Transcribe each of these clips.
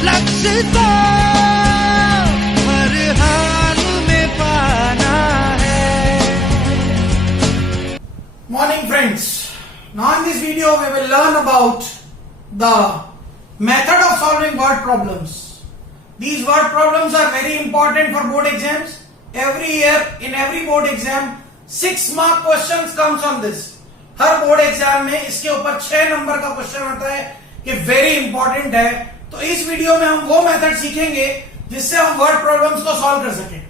लक्ष्य को हर हाल में पाना है। Morning friends, now in this video we will learn about the method of solving word problems. These word problems are very important for board exams. Every year in every board exam 6 mark questions comes on this. Her board exam में इसके ऊपर 6 number का question आता है, ये very important है। तो इस वीडियो में हम वो मेथड सीखेंगे जिससे हम वर्ड प्रॉब्लम्स को सॉल्व कर सकें।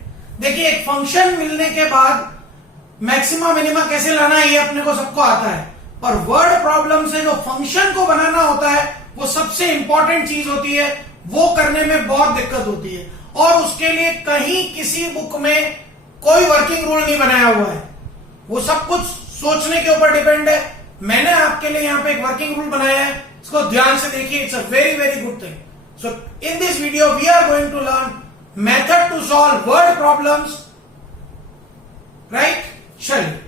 देखिए, एक फंक्शन मिलने के बाद मैक्सिमा मिनिमा कैसे लाना है ये अपने को सबको आता है, पर वर्ड प्रॉब्लम से जो फंक्शन को बनाना होता है वो सबसे इंपॉर्टेंट चीज होती है, वो करने में बहुत दिक्कत होती है। और उसके लिए कहीं किसी बुक में कोई वर्किंग रूल नहीं बनाया हुआ है, वो सब कुछ सोचने के ऊपर डिपेंड है। मैंने आपके लिए यहाँ पे एक वर्किंग रूल बनाया है, इसको ध्यान से देखिए। It's a very very good thing. So in this video we are going to learn method to solve word problems, right? चलिए,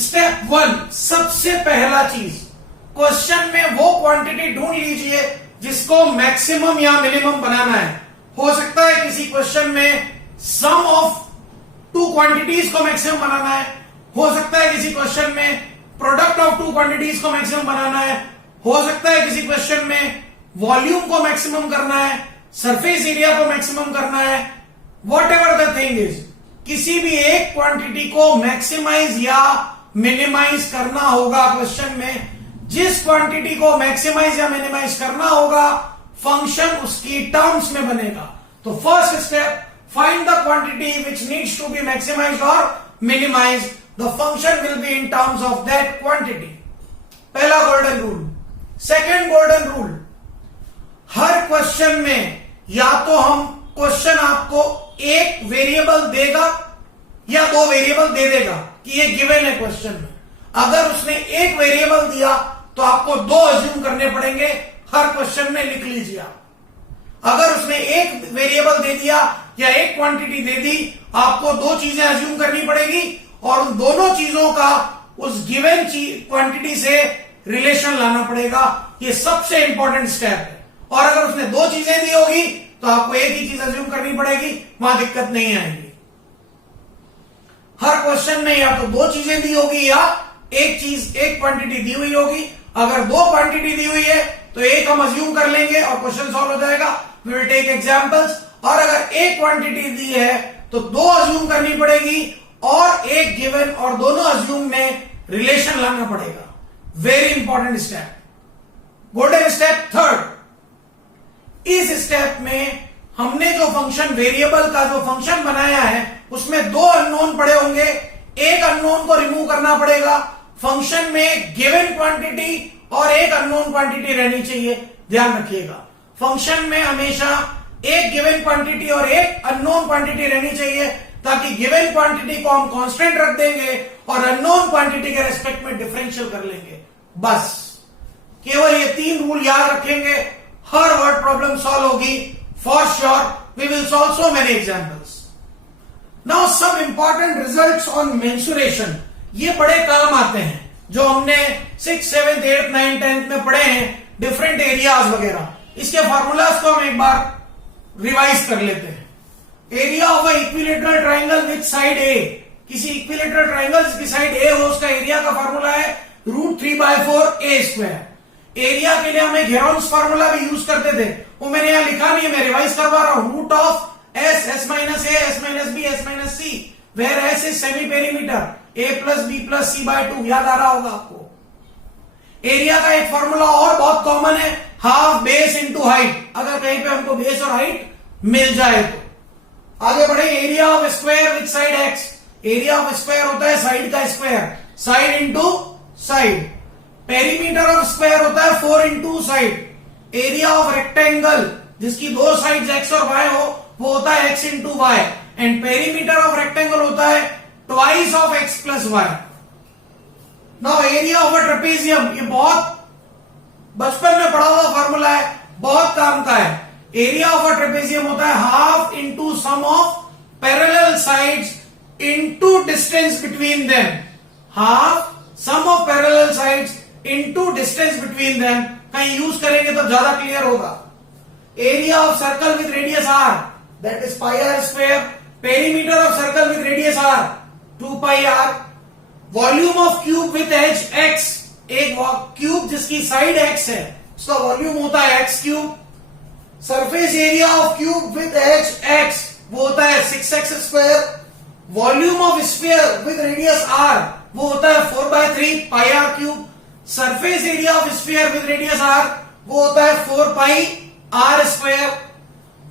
स्टेप 1, सबसे पहला चीज, क्वेश्चन में वो क्वांटिटी ढूंढ लीजिए जिसको मैक्सिमम या मिनिमम बनाना है। हो सकता है किसी क्वेश्चन में सम ऑफ 2 क्वांटिटीज को मैक्सिमम बनाना है, हो सकता है किसी क्वेश्चन में प्रोडक्ट ऑफ 2 क्वांटिटीज को मैक्सिमम बनाना है, हो सकता है किसी क्वेश्चन में वॉल्यूम को मैक्सिमम करना है, सरफेस एरिया को मैक्सिमम करना है। What ever the thing is, किसी भी एक क्वांटिटी को मैक्सिमाइज या मिनिमाइज करना होगा क्वेश्चन में। जिस क्वांटिटी को मैक्सिमाइज या मिनिमाइज करना होगा, फंक्शन उसकी टर्म्स में बनेगा। तो first step, find the quantity which needs to be maximized or minimized. The function will be in terms of that quantity. पहला golden rule. Second golden rule, हर क्वेश्चन में या तो हम क्वेश्चन आपको एक वेरिएबल देगा या 2 वेरिएबल दे देगा कि ये गिवन है क्वेश्चन में। अगर उसने एक वेरिएबल दिया तो आपको 2 अज्यूम करने पड़ेंगे, हर क्वेश्चन में लिख लीजिए आप। अगर उसने एक वेरिएबल दे दिया या एक क्वांटिटी दे दी, आपको 2 चीजें अज्यूम करनी पड़ेगी और उन दोनों चीजों का उस गिवन क्वांटिटी से रिलेशन लाना पड़ेगा। ये सबसे इंपॉर्टेंट स्टेप है। और अगर उसने 2 चीजें दी होगी तो आपको एक ही चीज अज्यूम करनी पड़ेगी, वहां दिक्कत नहीं आएगी। हर क्वेश्चन में या तो 2 चीजें दी होगी या एक क्वांटिटी दी हुई होगी। अगर 2 क्वांटिटी दी हुई है तो एक हम अज्यूम कर लेंगे और क्वेश्चन सॉल्व हो जाएगा। We will take examples. और अगर एक क्वांटिटी दी है तो 2 अज्यूम करनी पड़ेगी और एक गिवन और दोनों अज्यूम में रिलेशन लाना पड़ेगा। Very important step. Golden step third, इस स्टेप में हमने जो फंक्शन वेरिएबल का जो फंक्शन बनाया है उसमें 2 अननोन पड़े होंगे, एक अननोन को रिमूव करना पड़ेगा। फंक्शन में गिवन क्वांटिटी और एक अननोन क्वांटिटी रहनी चाहिए, ध्यान रखिएगा। फंक्शन में हमेशा एक गिवन क्वांटिटी और एक अननोन क्वांटिटी रहनी चाहिए, ताकि गिवन क्वांटिटी को हम कांस्टेंट रख देंगे और अननोन क्वांटिटी के रेस्पेक्ट में डिफरेंशियल कर लेंगे। बस केवल ये 3 रूल याद रखेंगे, हर वर्ड प्रॉब्लम सॉल्व होगी for sure. We will solve so many examples. Now some important results on mensuration. ये बड़े काम आते हैं जो हमने 6th 7th 8th 9th 10th में पढ़े हैं, डिफरेंट एरियाज वगैरह। इसके फॉर्मूलाज को हम एक बार रिवाइज कर लेते हैं। Area of equilateral triangle with side A, किसी इक्विलेटरल ट्राइंगल जिसकी साइड ए हो उसका एरिया का फॉर्मूला है √3/4 a²। एरिया के लिए हमें घेरोन्स फॉर्मूला भी यूज करते थे, वो मैंने यहां लिखा नहीं है, मैं रिवाइज करवा रहा हूं। Root of s, s - a, s - b, s - c, where s is semi perimeter, a + b + c/2, याद आ रहा होगा आपको। एरिया का एक फॉर्मूला और बहुत कॉमन है, हाफ बेस इंटू हाइट। अगर कहीं पे हमको बेस और हाइट मिल जाए तो आगे बढ़े। Area of square with side x, area of square होता है साइड का square, side into side. Perimeter of square होता है 4 into side. Area of rectangle जिसकी 2 साइड x और y हो वो होता है x into y। And perimeter of rectangle होता है twice of x + y। Now area of a trapezium, ये बहुत बचपन में पढ़ा हुआ फॉर्मूला है, बहुत काम का है। एरिया ऑफ अ ट्रेपेजियम होता है half into sum of parallel sides into distance between them. Half sum of parallel sides into distance between them कहीं यूज करेंगे तो ज्यादा क्लियर होगा। Area of circle with radius r that is pi r square, perimeter of circle with radius r 2 pi r, volume of cube with edge x, एक cube जिसकी side x है उसका volume होता है x cube, surface area of cube with edge x वो होता है 6x square, volume of sphere with radius r वो होता है 4/3 pi r cube, surface area of sphere with radius r वो होता है 4 pi r square.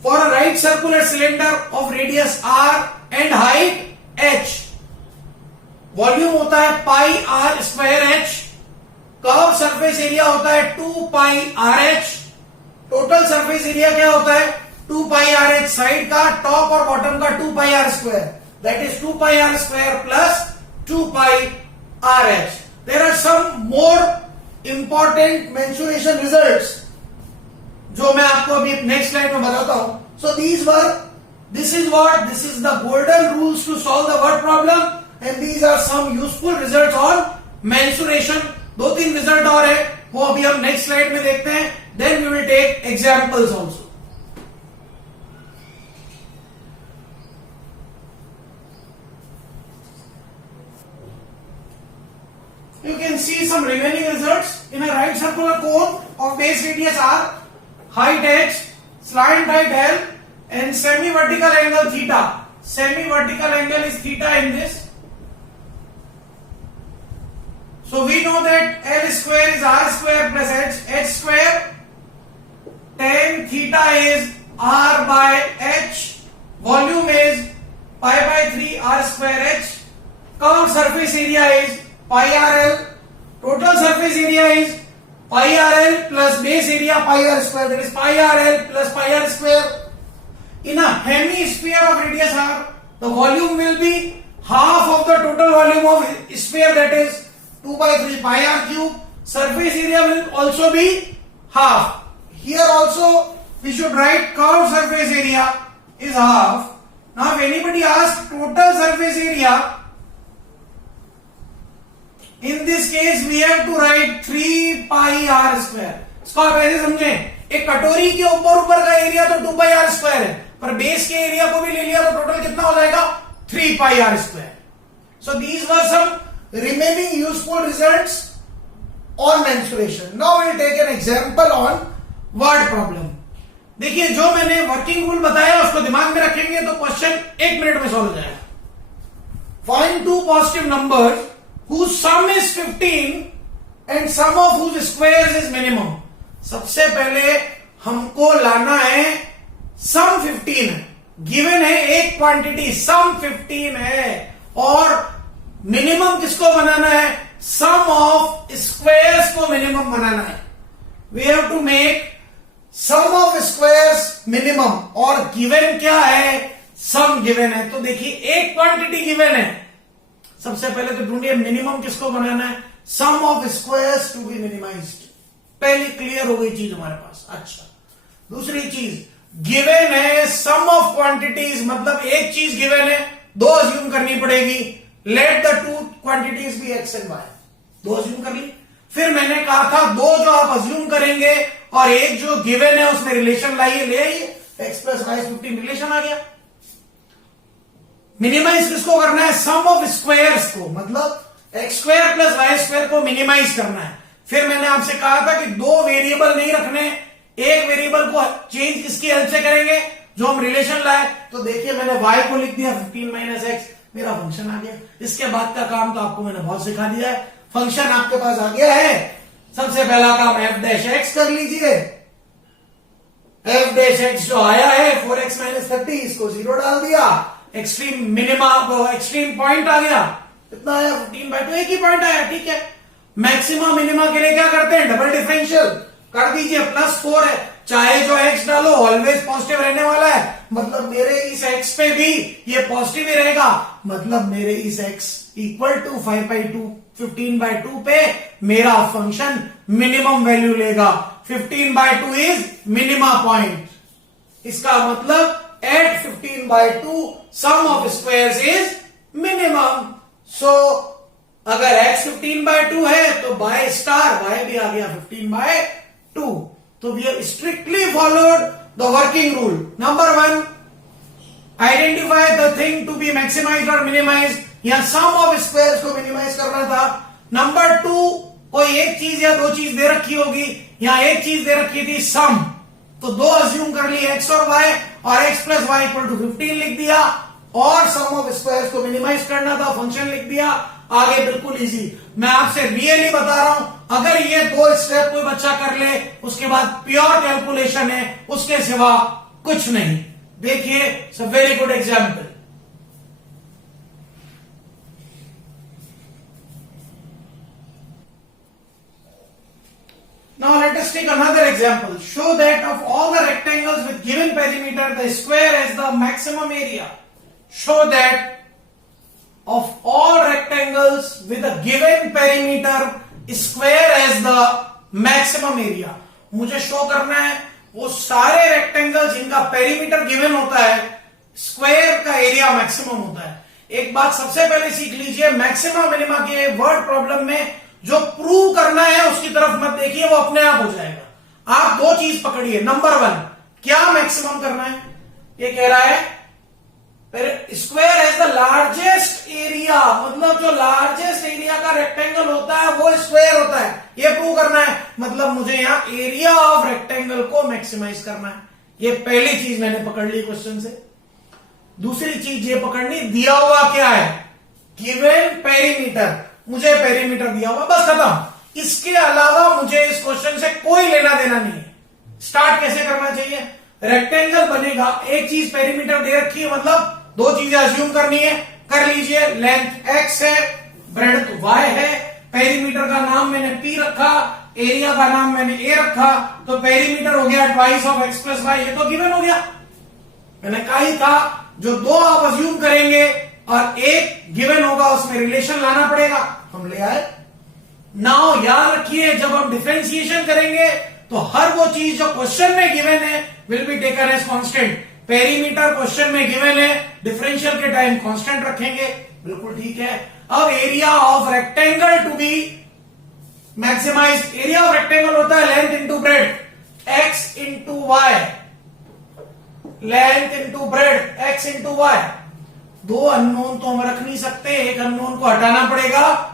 For a right circular cylinder of radius r and height h, volume होता है pi r square h, curve surface area होता है 2 pi r h, total surface area क्या होता है 2 पाई आर एच, साइड का top और bottom का 2 pi r square, that is 2 pi r square plus 2 pi r h. There are some more important mensuration results जो मैं आपको अभी नेक्स्ट स्लाइड में बताता हूं। So this is the golden rules to solve the word problem and these are some useful results on mensuration. 2-3 result और है वो अभी हम नेक्स्ट स्लाइड में देखते हैं, then we will take examples also. You can see some remaining results in a right circular cone of base radius r, height h, slant height l, and semi-vertical angle theta. Semi-vertical angle is theta in this. So we know that L square is R square plus H square. Tan theta is R by H. Volume is pi by 3 R square H. Curved surface area is pi RL. Total surface area is pi RL plus base area pi R square. That is pi RL plus pi R square. In a hemisphere of radius R, the volume will be half of the total volume of sphere, that is 2 by 3 pi r cube. Surface area will also be half. Here also we should write curved surface area is half. Now if anybody asks total surface area, in this case we have to write 3 pi r square. इसको आप ऐसे समझे, एक कटोरी के ऊपर का area तो 2 pi r square है, पर बेस के एरिया को भी ले लिया तो टोटल कितना हो जाएगा 3 pi r square. So these were some remaining useful results on mensuration. Now we will take an example on word problem. देखिए जो मैंने वर्किंग रूल बताया उसको दिमाग में रखेंगे तो क्वेश्चन 1 मिनट में सॉल्व हो जाएगा। Find two positive numbers whose sum is 15 and sum of whose squares is minimum. सबसे पहले हमको लाना है सम 15 है, गिवन है एक क्वांटिटी सम 15 है, और मिनिमम किसको बनाना है सम ऑफ स्क्वायर्स को मिनिमम बनाना है। We have to make sum of squares minimum, और गिवन क्या है सम गिवन है। तो देखिए एक क्वांटिटी गिवन है, सबसे पहले तो ढूंढिए मिनिमम किसको बनाना है sum of squares to be minimized. पहली क्लियर हो गई चीज हमारे पास। अच्छा दूसरी चीज गिवन है सम ऑफ क्वांटिटीज, मतलब एक चीज गिवन है, दो अज्यूम करनी पड़ेगी। Let the two quantities be x and y, दो अज्यूम कर ली। फिर मैंने कहा था दो जो आप अज्यूम करेंगे और एक जो गिवन है उसमें रिलेशन लाइए, ले आइए, एक्स प्लस वाई 15 रिलेशन आ गया। मिनिमाइज किसको करना है सम ऑफ स्क्वायर्स को, मतलब x square plus y square को मिनिमाइज करना है। फिर मैंने आपसे कहा था कि दो वेरिएबल नहीं रखने, एक वेरिएबल को चेंज किसकी हेल्प से करेंगे जो हम रिलेशन लाए। तो देखिए मैंने y को लिख दिया 15 माइनस एक्स, मेरा फंक्शन आ गया। इसके बाद का काम तो आपको मैंने बहुत सिखा दिया है, फंक्शन आपके पास आ गया है। सबसे पहला काम एफ डैश एक्स कर लीजिए, एफ डैश एक्स जो आया है 4x माइनस 30, इसको 0 डाल दिया, एक्सट्रीम मिनिमा एक्सट्रीम पॉइंट आ गया, कितना आया 15/2, एक ही पॉइंट आया, ठीक है। मैक्सिमा मिनिमा के लिए क्या करते हैं डबल डिफरेंशियल कर दीजिए, +4 है, चाहे जो x डालो ऑलवेज पॉजिटिव रहने वाला है, मतलब मेरे इस x पे भी ये पॉजिटिव ही रहेगा, मतलब मेरे इस x इक्वल टू 5/2 15/2 पे मेरा फंक्शन मिनिमम वैल्यू लेगा। 15/2 इज मिनिमा पॉइंट, इसका मतलब at 15/2 sum of squares is minimum. So अगर x 15/2 है तो बाय स्टार y भी आ गया 15/2। 2. So we have strictly followed the working rule. Number 1, identify the thing to be maximized or minimized. यहाँ sum of squares को minimize करना था. Number 2, कोई एक चीज या दो चीज दे रखी होगी, यहाँ एक चीज दे रखी थी sum, तो दो अज्यूम कर लिए x और y, और x plus y equal to 15 लिख दिया, और सम ऑफ स्क्वायर्स को मिनिमाइज करना था, फंक्शन लिख दिया, आगे बिल्कुल इजी. मैं आपसे रियली बता रहा हूं, अगर ये दो स्टेप कोई बच्चा कर ले, उसके बाद प्योर कैलकुलेशन है, उसके सिवा कुछ नहीं. देखिए, it's a very good example. Now let us take another example. Show that of all the rectangles with given perimeter, the square has the maximum area. Show that of all rectangles with a given perimeter, square has the maximum area. मुझे show करना है वो सारे rectangle जिनका perimeter given होता है, square का area maximum होता है. एक बात सबसे पहले सीख लीजिए, मैक्सिमम मिनिमा के वर्ड प्रॉब्लम में जो प्रूव करना है उसकी तरफ मत देखिए, वो अपने आप हो जाएगा. आप दो चीज पकड़िए. नंबर 1, क्या मैक्सिमम करना है? ये कह रहा है square has the largest area, मतलब जो लार्जेस्ट एरिया का रेक्टेंगल होता है वो स्क्वायर होता है. ये प्रूव करना है, मतलब मुझे यहां एरिया ऑफ रेक्टेंगल को मैक्सिमाइज करना है. ये पहली चीज मैंने पकड़ ली क्वेश्चन से. दूसरी चीज ये पकड़नी, दिया हुआ क्या है? Given perimeter. मुझे पेरीमीटर दिया हुआ, बस खत्म. इसके अलावा मुझे इस क्वेश्चन से कोई लेना देना नहीं है. स्टार्ट कैसे करना चाहिए? रेक्टेंगल बनेगा, एक चीज पेरीमीटर दे रखी है, मतलब दो चीजें अज्यूम करनी है, कर लीजिए. लेंथ x है, ब्रेड्थ y है, पेरीमीटर का नाम मैंने p रखा, एरिया का नाम मैंने a रखा, तो पेरीमीटर हो गया twice of x plus y. ये तो गिवन हो गया. मैंने कहा ही था, जो दो आप अज्यूम करेंगे और एक गिवन होगा, उसमें रिलेशन लाना पड़ेगा. हम ले आए. नाउ याद रखिए, जब हम डिफरेंशिएशन करेंगे तो हर वो चीज जो क्वेश्चन में गिवन है will be taken as constant. Perimeter question में गिवन है, डिफरेंशियल के टाइम कांस्टेंट रखेंगे. बिल्कुल ठीक है. अब area of rectangle to be maximise. Area of rectangle होता है length into breadth, x into y. Length into breadth, x into y. दो अननोन तो हम रख नहीं सकते, एक अननोन को हटाना पड़ेगा.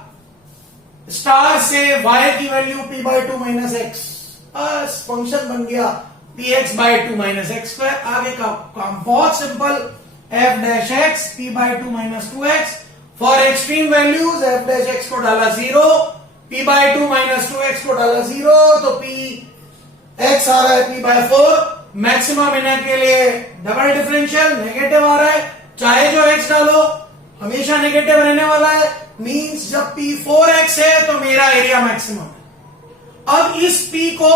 स्टार से y की वैल्यू p/2 माइनस एक्स, बस फंक्शन बन गया px/2 माइनस एक्स स्क्वायर. आगे का काम बहुत simple, f'(x) p/2 minus 2x. For extreme values f'(x) को डाला 0, p/2 माइनस 2x को डाला 0, तो px आ रहा है p/4. मैक्सिमम इनर के लिए डबल डिफरेंशियल नेगेटिव आ रहा है, चाहे जो x डालो हमेशा नेगेटिव रहने वाला है. मींस जब p 4x है तो मेरा एरिया मैक्सिमम है. अब इस p को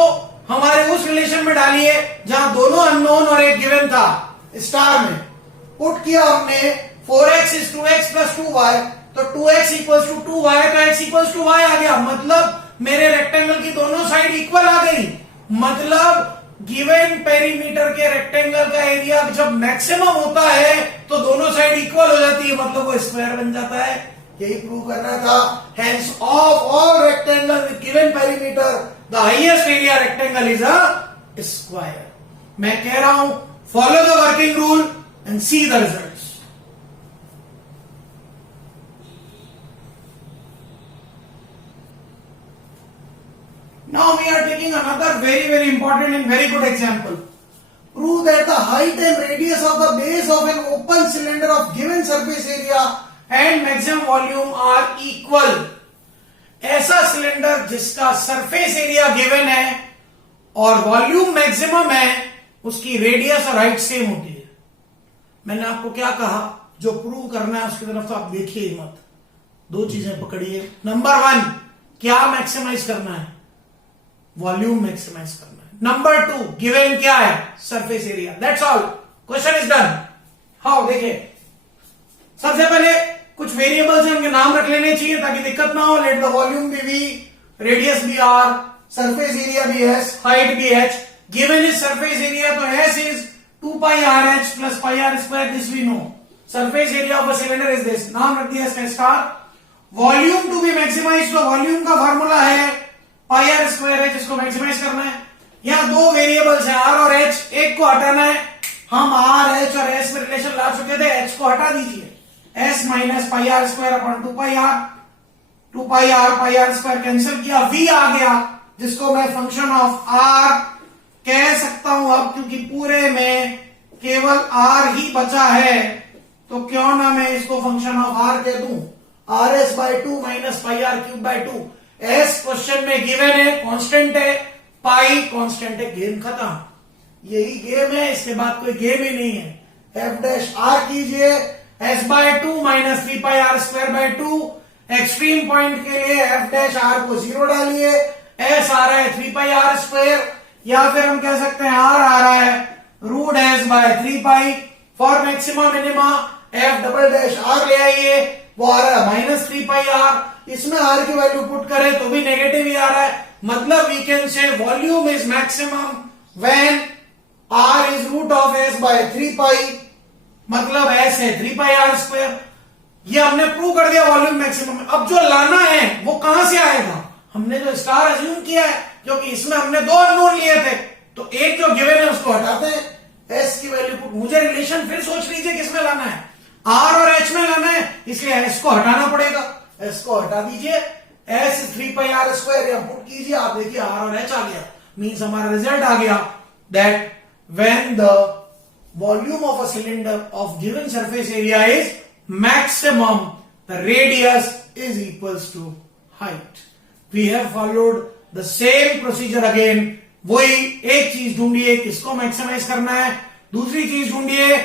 हमारे उस रिलेशन में डालिए जहां दोनों अननोन और एक गिवन था. स्टार में पुट किया हमने, 4x is 2x plus 2y, तो 2x इक्वल्स टू 2y, तो x इक्वल्स टू y आ गया. मतलब मेरे रेक्टेंगल की दोनों साइड इक्वल आ गई. मतलब गिवन पेरीमीटर के रेक्टेंगल का एरिया जब मैक्सिमम होता है तो दोनों साइड इक्वल हो जाती है, मतलब वो स्क्वायर बन जाता है. यही प्रूव करना था. Hence of all rectangle with given perimeter the highest area rectangle is a square. मैं कह रहा हूं, follow the working rule and see the results. Now we are taking another very important and very good example. Prove that the height and radius of the base of an open cylinder of given surface area and maximum volume are equal. ऐसा cylinder जिसका surface area given है और volume maximum है, उसकी radius और height same होती है. मैंने आपको क्या कहा, जो प्रूव करना है उसकी तरफ तो आप देखिए ही मत. दो चीजें पकड़िए. नंबर 1, क्या मैक्सिमाइज करना है? वॉल्यूम मैक्सिमाइज करना है. नंबर 2, गिवन क्या है? Surface area. That's all. Question is done. How? देखिए, सबसे पहले कुछ वेरिएबल्स हैं, उनके नाम रख लेने चाहिए ताकि दिक्कत ना हो. Let the volume be v, radius be r, surface area be s, height be h. Given is surface area, तो s is 2 pi r h plus pi r square. This we know. Surface area of a cylinder is this. नाम रख दिया इसका star. Volume to be maximise, तो volume का formula है pi r square है, जिसको मैक्सिमाइज करना है. यहाँ दो वेरिएबल्स हैं आर और एच, एक को हटाना है। हम आर एच और एस में रिलेशन ला चुके थे, एच को हटा दीजिए, s minus pi r square upon 2 pi r, 2 pi r square cancel किया, वी आ गया जिसको मैं फंक्शन ऑफ आर कह सकता हूं अब, क्योंकि पूरे में केवल आर ही बचा है, तो क्यों ना मैं इसको फंक्शन ऑफ आर कह दूं, r s by 2 minus pi r cube by 2। S question में गिवन है, कांस्टेंट है, पाई कांस्टेंट है, गेम खत्म। यही गेम है, इसके बाद कोई गेम ही नहीं है। एफ डैश आर कीजिए, s by 2 minus 3 pi r square by 2, extreme point के लिए एफ डैश आर को 0 डालिए, एस आ रहा है 3 पाई आर स्क्वायर, या फिर हम कह सकते हैं आर आ रहा है root s by 3 pi. For maximum minima f double dash r ले आइए, वो आ रहा है माइनस 3 पाई आर, इसमें आर की वैल्यू पुट करें तो भी नेगेटिव ही आ रहा है, मतलब we can say volume is maximum when r is root of s by 3 pi, मतलब एस है 3 पाई आर स्क्वायर। ये हमने प्रूव कर दिया वॉल्यूम मैक्सिमम। अब जो लाना है वो कहां से आएगा, हमने जो स्टार अज्यूम किया है, क्योंकि इसमें हमने दो अननोन लिए थे, तो एक जो गिवन है उसको हटाते हैं, एस की वैल्यू पुट, मुझे रिलेशन फिर सोच लीजिए किसमें लाना है, आर और एच में लाना है, इसलिए एस को हटाना पड़ेगा, एस को हटा दीजिए, एस 3 पाई आर स्क्वायर या पुट कीजिए, आप देखिए आर और एच आ गया, मीन्स हमारा रिजल्ट आ गया that when the volume of a cylinder of given surface area is maximum, the radius is equals to height. We have followed the same procedure again. वही एक चीज ढूंढिए किसको मैक्सिमाइज करना है, दूसरी चीज ढूंढिए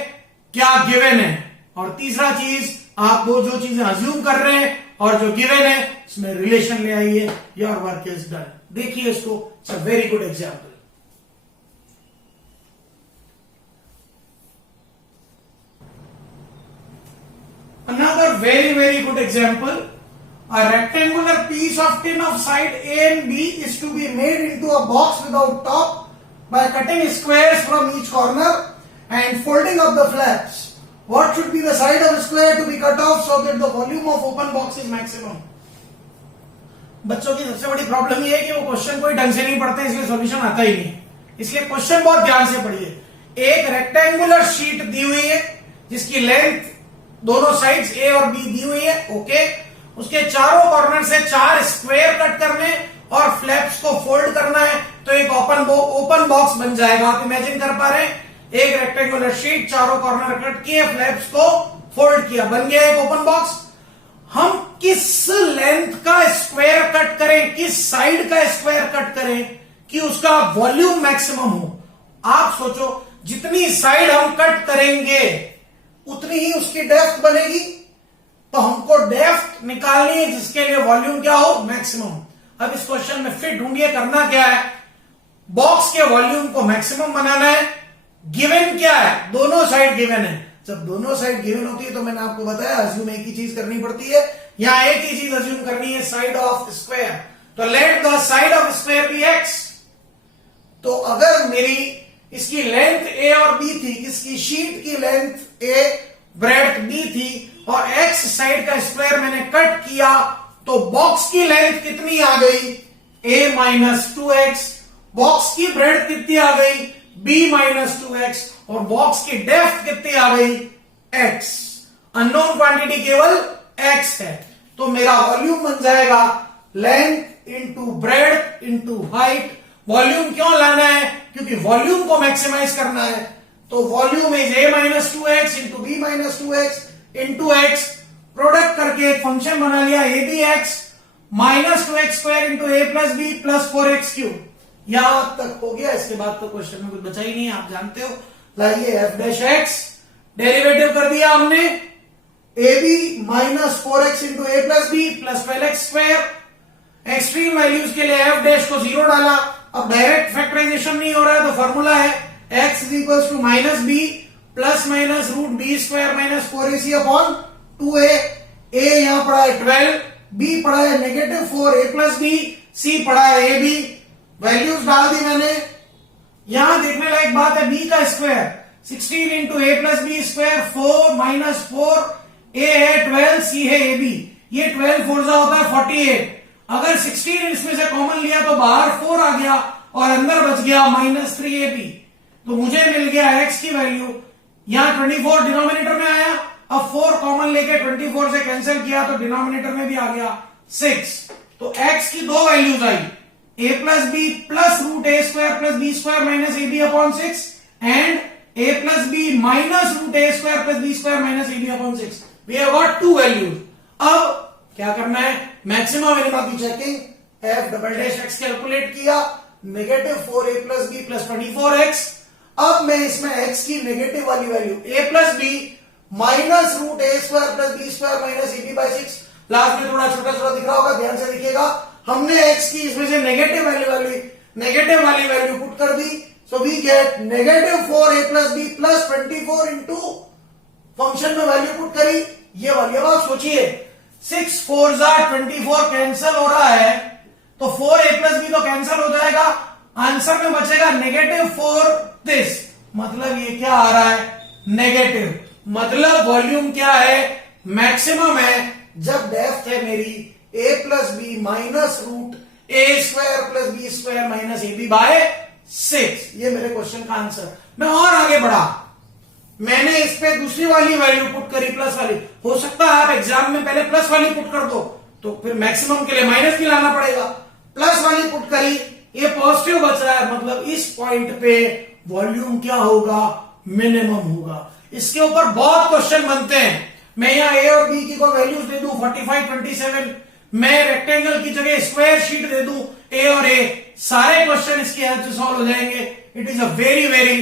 क्या गिवन है, और तीसरा चीज आप दो जो चीजें अज्यूम कर रहे हैं और जो गिवन है उसमें रिलेशन ले आइए, योर वर्क इज डन। देखिए इसको, it's a very good example. Another very good example, a rectangular piece of tin of side A and B is to be made into a box without top by cutting squares from each corner and folding up the flaps. What should be the side of a square to be cut off so that the volume of open box is maximum? बच्चों की सबसे बड़ी problem ये है कि वो question कोई ढंग से नहीं पढ़ते, इसलिए सॉल्यूशन आता ही नहीं, इसलिए क्वेश्चन बहुत ध्यान से पढ़िए। एक रेक्टेंगुलर शीट दी हुई है जिसकी लेंथ दोनों साइड्स ए और बी दी हुई है, ओके, उसके चारों कॉर्नर से 4 स्क्वायर कट करने और फ्लैप्स को फोल्ड करना है, तो एक ओपन बॉक्स बन जाएगा। आप इमेजिन कर पा रहे हैं, एक रेक्टेंगुलर शीट, चारों कॉर्नर कट किए, फ्लैप्स को फोल्ड किया, बन गया एक ओपन बॉक्स। हम किस लेंथ का स्क्वायर कट करें, किस साइड का स्क्वायर कट करें कि उसका वॉल्यूम मैक्सिमम हो। आप सोचो, जितनी साइड हम कट करेंगे उतनी ही उसकी डेप्थ बनेगी, तो हमको डेप्थ निकालनी है जिसके लिए वॉल्यूम क्या हो, मैक्सिमम। अब इस क्वेश्चन में फिर ढूंढिए करना क्या है, बॉक्स के वॉल्यूम को मैक्सिमम बनाना है। गिवन क्या है, दोनों साइड गिवन है। जब दोनों साइड गिवन होती है तो मैंने आपको बताया अज्यूम एक ही चीज करनी पड़ती है, यहां एक ही चीज अज्यूम करनी है, साइड ऑफ स्क्वायर। तो let the side of square be x. तो अगर मेरी इसकी लेंथ ए और बी थी, इसकी शीट की लेंथ ए, ब्रेड्थ बी थी, और एक्स साइड का स्क्वायर मैंने कट किया, तो बॉक्स की लेंथ कितनी आ गई, ए माइनस 2x, बॉक्स की ब्रेड्थ कितनी आ गई, बी माइनस 2x, और बॉक्स की डेप्थ कितनी आ गई, x। अननोन क्वांटिटी केवल x है, तो मेरा वॉल्यूम बन जाएगा length into breadth into height. Volume क्यों लाना है, क्योंकि वॉल्यूम को मैक्सिमाइज करना है, तो volume is a minus 2x into b minus 2x into x, product करके एक फंक्शन बना लिया a b x minus 2x square into a plus B plus 4x cube. यहां तक हो गया, इसके बाद तो क्वेश्चन में कुछ बचा ही नहीं है, आप जानते हो। लाइए एफ डैश एक्स, डेरिवेटिव कर दिया हमने, a b minus 4x into a plus B plus 12x square, extreme values के लिए एफ डैश को 0 डाला। अब डायरेक्ट फैक्टराइजेशन नहीं हो रहा है, तो फॉर्मूला है x is equal to minus b plus minus root b square minus 4ac upon 2a। a यहां पड़ा है 12, b पड़ा है negative 4a plus B, c पड़ा है ab। वैल्यूज डाल दी मैंने। यहां देखने लायक बात है, b का square 16 into a plus b square, 4 minus 4, a है 12, c है ab। ये 12 फोर होता है 48। अगर 16 इसमें से कॉमन लिया तो बाहर 4 आ गया, और अंदर बच गया -3ab। तो मुझे मिल गया x की वैल्यू, यहां 24 डिनोमिनेटर में आया, अब 4 कॉमन लेके 24 से कैंसिल किया तो डिनोमिनेटर में भी आ गया 6। तो x की दो वैल्यूज आई, a plus B plus root a square plus b square minus a b upon 6 and a plus b minus root a square plus b square minus a b upon 6। We have got two values. अब क्या करना है, maximum minima की checking, f double dash x calculate किया, -4a plus B plus 24x। अब मैं इसमें x की नेगेटिव वाली value a plus b minus root a square plus b square minus a b by 6, last में थोड़ा छोटा छोटा दिख रहा होगा, ध्यान से देखिएगा। हमने x की इसमें से नेगेटिव वाली वैल्यू पुट कर दी, so we get -4a plus B plus 24 into function में वैल्यू पुट करी, ये वाली। अब आप सोचिए 6 4 24 कैंसिल हो रहा है, तो 4a प्लस बी तो कैंसिल हो जाएगा, आंसर में बचेगा -4 दिस, मतलब ये क्या आ रहा है, नेगेटिव। मतलब वॉल्यूम क्या है, मैक्सिमम है जब डेप्थ है मेरी a plus b minus root a square plus b square minus a b by 6। ये मेरे क्वेश्चन का आंसर। मैं और आगे बढ़ा, मैंने इस पे दूसरी वाली वैल्यू पुट करी, प्लस वाली। हो सकता है आप एग्जाम में पहले प्लस वाली पुट कर दो, तो फिर मैक्सिमम के लिए माइनस भी लाना पड़ेगा। प्लस वाली पुट करी, ये पॉजिटिव बच रहा है, मतलब इस पॉइंट पे वॉल्यूम क्या होगा, मिनिमम होगा। इसके ऊपर बहुत क्वेश्चन बनते हैं। मैं यहाँ ए और बी की को वैल्यूज दे दूं 45 27, मैं रेक्टेंगल की जगह स्क्वायर शीट दे दूं ए और ए, सारे क्वेश्चन इसकी हेल्प से सॉल्व हो जाएंगे। It is a very very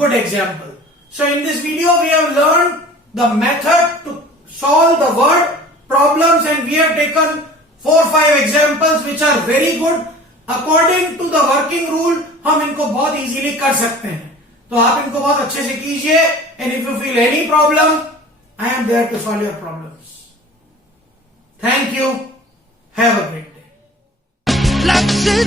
good example. So in this video we have learned the method to solve the word problems and we have taken 4-5 examples which are very good. According to the working rule हम इनको बहुत easily कर सकते हैं, तो आप इनको बहुत अच्छे से कीजिए। And if you feel any problem, I am there to solve your problems. Thank you. Have a great day. लक्ष्य